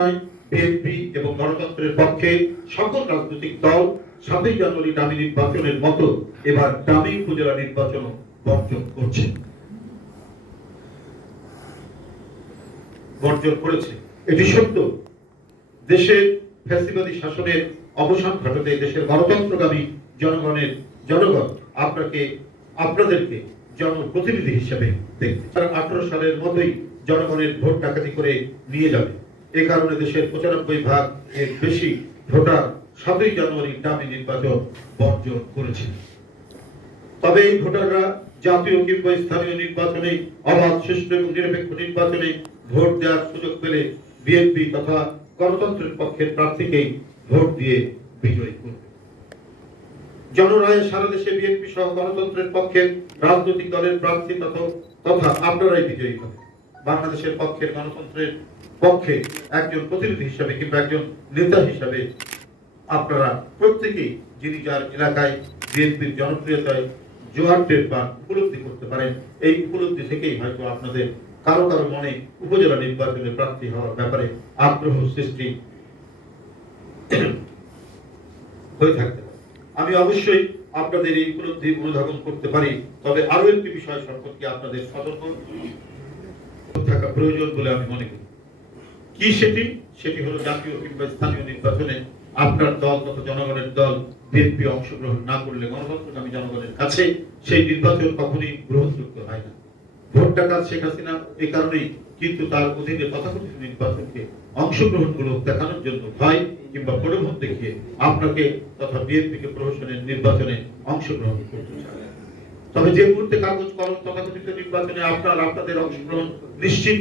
BNP এবং গণতন্ত্রের পক্ষে সকল রাজনৈতিক দল 7 জানুয়ারি ডামি নির্বাচনের মতো এবার ডামি উপজেলা নির্বাচন বর্জন করেছে। এটি সত্য। দেশের ফ্যাসিবাদী শাসনের অবসান ঘটাতে দেশের গণতন্ত্রগামী জনগণ আপনাদেরকে জনপ্রতিনিধি হিসেবে দেখতে 18 সালের মতোই জনগণের ভোট ডাকাতি করে নিয়ে যাবে। এ কারণে দেশের 95% এর বেশি ভোটার 7 জানুয়ারি ডামি নির্বাচন বর্জন করেছে। তবে এই ভোটাররা জাতীয় কিংবা স্থানীয় নির্বাচনে অবাধ, সুষ্ঠু এবং নিরপেক্ষ নির্বাচনে ভোট দেওয়ার সুযোগ পেলে বিএনপি তথা গণতন্ত্রের পক্ষের প্রার্থীকেই ভোট দিয়ে বিজয়ী করবে। জনরায়ে সারা দেশে বিএনপি সহ গণতন্ত্রের পক্ষের রাজনৈতিক দলের প্রার্থী তথা আপনারাই বিজয়ী হবে। বাংলাদেশের পক্ষের গণতন্ত্রের পক্ষে একজন প্রতিনিধি হিসাবে কিংবা একজন নেতা হিসাবে আপনারা প্রত্যেকেই যিনি যার এলাকায় বিএনপির জনপ্রিয়তায় জোয়ার টের পান, উপলব্ধি করতে পারেন। এই উপলব্ধি থেকেই হয়তো আপনাদের কারো মনে উপজেলা নির্বাচনে প্রার্থী হওয়ার ব্যাপারে আগ্রহ সৃষ্টি হয়ে থাকতে পারে। আমি অবশ্যই আপনাদের এই উপলব্ধি অনুধাবন করতে পারি। তবে আরো একটি বিষয় সম্পর্কে আপনাদের সতর্ক থাকা প্রয়োজন বলে আমি মনে করি। কি সেটি হলো জাতীয় কিংবা স্থানীয় নির্বাচনে আপনার দল তথা জনগণের দল বিএনপি অংশগ্রহণ না করলে গণতন্ত্রকামী জনগণের কাছে সেই নির্বাচন কখনোই গ্রহণযোগ্য হয় না। ভোট ডাকাত শেখ হাসিনা এই কারণেই কিন্তু তার অধীনে তথাকথিত নির্বাচনকে অংশগ্রহণমূলক দেখানোর জন্য ভয় কিংবা প্রলোভন দেখিয়ে আপনাকে তথা বিএনপিকে প্রহসনের নির্বাচনে অংশগ্রহণ করতে চায়। তবে যে মুহূর্তে কাগজ কলম তথাকথিত নির্বাচনে আপনাদের অংশগ্রহণ নিশ্চিত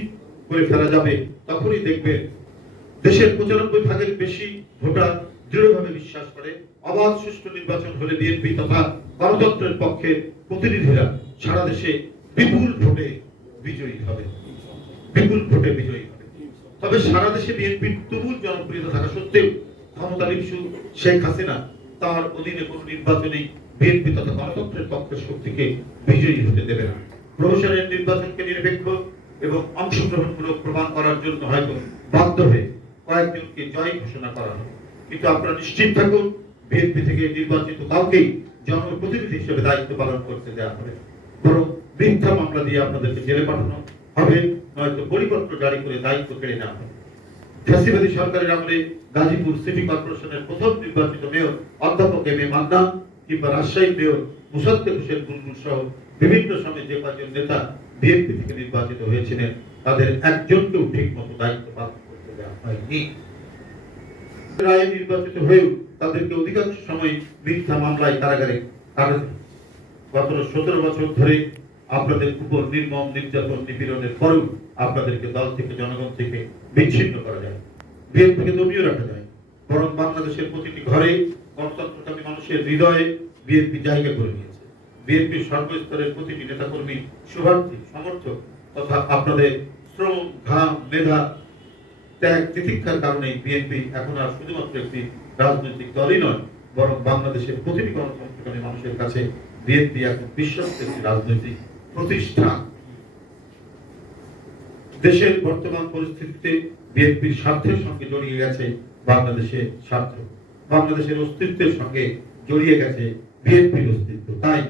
করে ফেলা যাবে, তখনই দেখবেন দেশের 95% বেশি ভোটার দৃঢ়ভাবে বিশ্বাস করে অবাধ, সুষ্ঠু নির্বাচন হলে বিএনপি তথা গণতন্ত্রের পক্ষে প্রতিনিধিরা সারা দেশে বিপুল ভোটে বিজয়ী হবে। তবে সারা দেশে বিএনপির তুমুল জনপ্রিয়তা থাকা সত্ত্বেও ক্ষমতালিপ্সু শেখ হাসিনা তার অধীনে কোন নির্বাচনেই বিএনপি তথা গণতন্ত্রের পক্ষের শক্তিকে বিজয়ী হতে দেবে না। প্রহসনের নির্বাচনকে নিরপেক্ষ এবং অংশগ্রহণমূলক প্রমাণ করার জন্য হয়তো বাধ্য হয়ে কয়েকজনকে জয় ঘোষণা করা হবে। কিন্তু আপনারা নিশ্চিত থাকুন, বিএনপি থেকে নির্বাচিত কাউকেই জনপ্রতিনিধি হিসেবে দায়িত্ব পালন করতে দেওয়া হবে। বরং মিথ্যা মামলা দিয়ে আপনাদেরকে জেলে পাঠানো হবে, নয়তো পরিপত্র জারি করে দায়িত্ব কেড়ে নেওয়া হবে। ফ্যাসিবাদী সরকারের আমলে গাজীপুর সিটি কর্পোরেশনের প্রথম নির্বাচিত মেয়র অধ্যাপক এম এ মান্নান কিংবা রাজশাহী মেয়র মুসাদ্দেক হোসেন বুলবুল সহ বিভিন্ন সময়ে যে কয়েকজন নেতা বিএনপি থেকে নির্বাচিত হয়েছিলেন, তাদের একজনকেও ঠিক মতো দায়িত্ব পালন করতে দেওয়া হয়নি। রায়ে নির্বাচিত হয়েও তাদেরকে অধিকাংশ সময় মিথ্যা মামলায় কারাগারে কাটাতে গত 17 বছর ধরে আপনাদের উপর নির্মম নির্যাতন নিপীড়নের পরেও আপনাদেরকে দল থেকে জনগণ থেকে বিচ্ছিন্ন করা যায়, বিএনপিকে দমিয়ে রাখা যায়। বরং বাংলাদেশের প্রতিটি ঘরে গণতন্ত্রকামী মানুষের হৃদয়ে বিএনপি জায়গা করে নিয়েছে। বিএনপির সর্বস্তরের প্রতিটি নেতাকর্মী, শুভার্থী, সমর্থক তথা আপনাদের শ্রম, ঘাম, মেধা, ত্যাগ, তিতিক্ষার কারণে বিএনপি এখন আর শুধুমাত্র একটি রাজনৈতিক দলই নয়, বরং বাংলাদেশের প্রতিটি গণতন্ত্রকামী মানুষের কাছে বিএনপি এখন বিশ্বস্ত একটি রাজনৈতিক প্রতিষ্ঠান। দেশের বর্তমান পরিস্থিতিতে বিএনপির স্বার্থের সঙ্গে জড়িয়ে গেছে বাংলাদেশের স্বার্থ, বাংলাদেশের অস্তিত্বের সঙ্গে জড়িয়ে গেছে বিএনপির অস্তিত্ব। তাই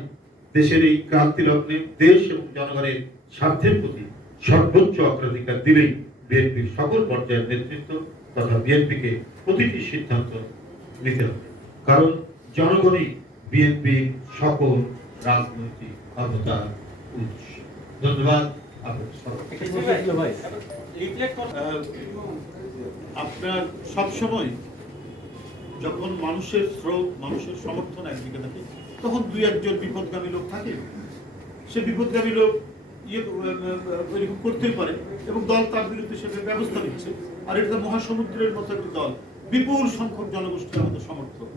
দেশের এই ক্রান্তি লগ্নে দেশ এবং জনগণের স্বার্থের প্রতি সর্বোচ্চ অগ্রাধিকার দিলেই বিএনপির সকল পর্যায়ের নেতৃত্ব তথা বিএনপিকে প্রতিটি সিদ্ধান্ত নিতে হবে। কারণ জনগণই বিএনপির সকল রাজনৈতিক ক্ষমতার উৎস। ধন্যবাদ। আপনার সবসময় যখন মানুষের স্রোত, মানুষের সমর্থন একদিকে থাকে, তখন দুই একজন বিপদগামী লোক থাকে। সে বিপদগামী লোক করতেই পারে এবং দল তার বিরুদ্ধে সেটা ব্যবস্থা নিচ্ছে। আর এটা মহাসমুদ্রের মতো একটা দল, বিপুল সংখ্যক জনগোষ্ঠী আমাদের সমর্থক,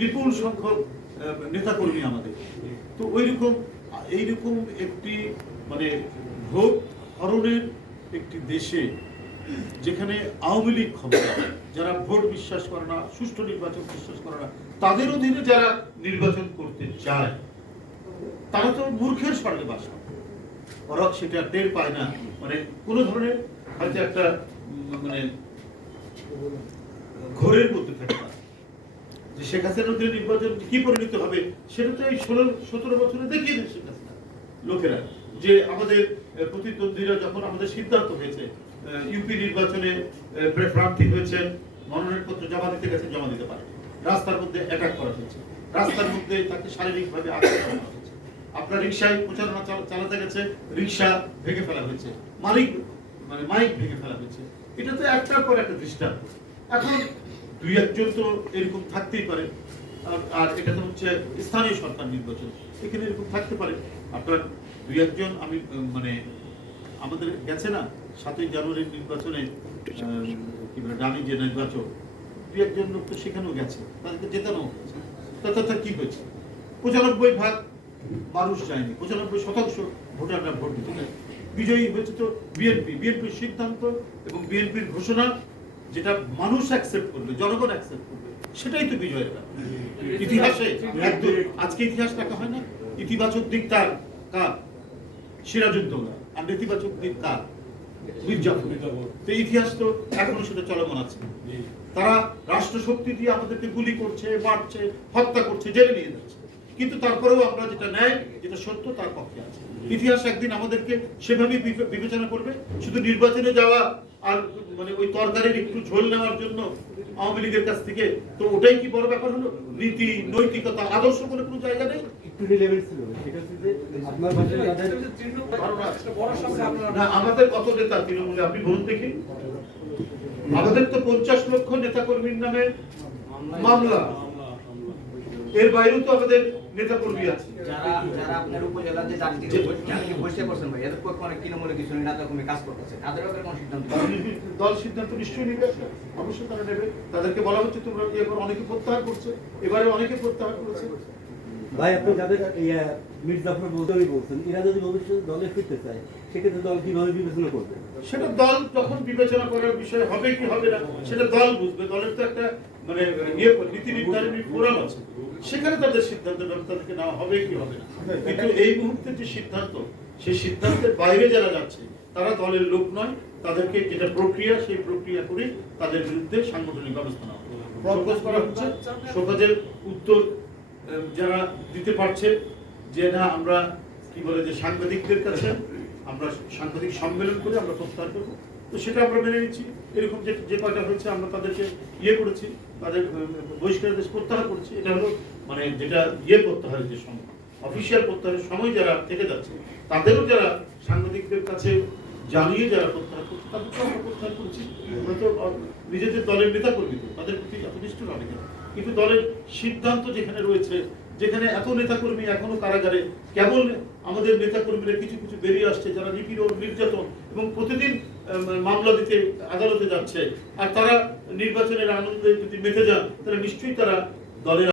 বিপুল সংখ্যক নেতাকর্মী আমাদের। তো এইরকম একটি ভোট হরণের একটি দেশে, যেখানে আওয়ামী লীগ ক্ষমতা, যারা ভোট বিশ্বাস করে না, সুষ্ঠু নির্বাচন বিশ্বাস করে না, তাদের অধীনে যারা নির্বাচন করতে চায়, তারা তো মূর্খের স্বর্গে বাস করে। ওরা সেটা টের পায় না। কোনো ধরনের হয়তো একটা ঘোরের মধ্যে থাকে না। যে শেখ হাসিনার অধীনে নির্বাচন কি পরিণত হবে সেটা তো এই 16-17 বছরে দেখিয়ে দেয় শেখ হাসিনা লোকেরা, যে আমাদের প্রতিদ্বন্দ্বীরা যখন আমাদের সিদ্ধান্ত হয়েছে ইউপি নির্বাচনে প্রার্থী হয়েছে, মনোনয়নপত্র জমা দিতে গেছে, জমা দিতে পারে, রাস্তার মধ্যে অ্যাটাক করা হয়েছে, রাস্তার মধ্যে তাকে শারীরিকভাবে আঘাত করা হয়েছে, আপনার রিক্সায় প্রচারণা চালাতে গেছে, রিক্সা ভেঙে ফেলা হয়েছে, মাইক ভেঙে ফেলা হয়েছে। এটা তো একটার পর একটা দৃষ্টান্ত। এখন দুই একজন তো এরকম থাকতেই পারে, আর এটা তো হচ্ছে স্থানীয় সরকার নির্বাচন, এখানে এরকম থাকতে পারে। আপনার দুই একজন আমি আমাদের গেছে না 7ই জানুয়ারির নির্বাচনে কি বলে ডামি যে নির্বাচন, দুই একজন লোক তো সেখানেও গেছে, তাদেরকে জেতানো হয়েছে। তাতে কি হয়েছে? 95% মানুষ যায়নি, 95% ভোটাররা ভোট দিতে যায়। বিজয়ী হয়েছে তো বিএনপির সিদ্ধান্ত এবং বিএনপির ঘোষণা, যেটা মানুষ অ্যাকসেপ্ট করবে, জনগণ অ্যাকসেপ্ট করবে, সেটাই তো বিজয়ের ব্যাপার। ইতিহাসে একদম আজকে ইতিহাস দেখা হয় না, ইতিবাচক দিক তার কার? সিরাজউদ্দৌলা, আর নেতিবাচক দিক কার? মীর জাফর। তো ইতিহাস তো এখনো সেটা চলমান আছে। তারা রাষ্ট্রশক্তি দিয়ে আমাদেরকে গুলি করছে, মারছে, হত্যা করছে, জেলে নিয়ে যাচ্ছে, কিন্তু তারপরেও আমরা যেটা ন্যায়, যেটা সত্য, তার পক্ষে আছে। ইতিহাস একদিন আমাদেরকে সেভাবেই বিবেচনা করবে। শুধু নির্বাচনে যাওয়া আর মানে ওই তরকারির একটু ঝোল নেওয়ার জন্য আওয়ামী লীগের কাছ থেকে, তো ওটাই কি বড় ব্যাপার হলো? নীতি, নৈতিকতা, আদর্শ বলে কোনো জায়গা নেই। না, আমাদের কত নেতা তৃণমূলে আপনি বলুন দেখি? আমাদের তো 50 লক্ষ নেতা কর্মীর নামে মামলা, এর বাইরেও তো আমাদের নেতা কর্মী আছে। যারা আপনার উপজেলাতে বসে পড়ছেন ভাই, এদের কোনো তৃণমূলে কিছু নেতা কর্মী কাজ করতেছে, তাদের ব্যাপারে কোন সিদ্ধান্ত? দল সিদ্ধান্ত নিশ্চয়ই নেবে, অবশ্যই তারা নেবে। তাদেরকে বলা হচ্ছে তোমরা কি, এখন অনেকে প্রত্যাহার করছে, এবারে অনেকে প্রত্যাহার করেছে। ভাই আপনি যাদের মীর জাফর বলছেন, এরা যদি ভবিষ্যতে দলে ফিরতে চায়, সেক্ষেত্রে দল কিভাবে বিবেচনা করবে? সেটা দল যখন বিবেচনা করার বিষয় হবে কি হবে না, সেটা দল বুঝবে। দলের তো একটা মানে নীতি নির্ধারণী ফোরাম আছে, সেখানে তাদের সিদ্ধান্ত তাদেরকে নেওয়া হবে কি হবে না। কিন্তু এই মুহূর্তে যে সিদ্ধান্ত, সেই সিদ্ধান্তের বাইরে যারা যাচ্ছে তারা দলের লোক নয়, তাদেরকে যেটা প্রক্রিয়া, সেই প্রক্রিয়া করে তাদের বিরুদ্ধে সাংগঠনিক ব্যবস্থা নেওয়া হবে। প্রপোজ করা হচ্ছে, শোকজের উত্তর যারা দিতে পারছে যে না আমরা কি বলে যে সাংবাদিকদের কাছে আমরা সাংবাদিক সম্মেলন করে আমরা প্রত্যাহার করবো, তো সেটা আমরা মেনে নিচ্ছি। এরকম যে কয়টা হয়েছে আমরা তাদেরকে করেছি, তাদের বহিষ্কার দেশ প্রত্যাহার করছি। এটা হলো মানে যেটা প্রত্যাহারের যে সময়, অফিসিয়াল প্রত্যাহারের সময় যারা থেকে যাচ্ছে, তাদেরও যারা সাংবাদিকদের কাছে জানিয়ে যারা প্রত্যাহার করছে, তাদেরকে আমরা প্রত্যাহার করছি। আমরা তো নিজেদের দলের নেতা কর্মী, তো তাদের প্রতি এত নিষ্ঠুর হবে না। কিন্তু দলের সিদ্ধান্ত যেখানে রয়েছে, যেখানে এত নেতাকর্মী এখনো কারাগারে, কেবল আমাদের নেতাকর্মীরা কিছু কিছু বেরিয়ে আসছে যারা নিপীড়ন, নির্যাতন এবং প্রতিদিন মামলা দিতে আদালতে যাচ্ছে, আর তারা নির্বাচনের আনন্দে যদি মেতে যান, তাহলে নিশ্চয়ই তারা দলের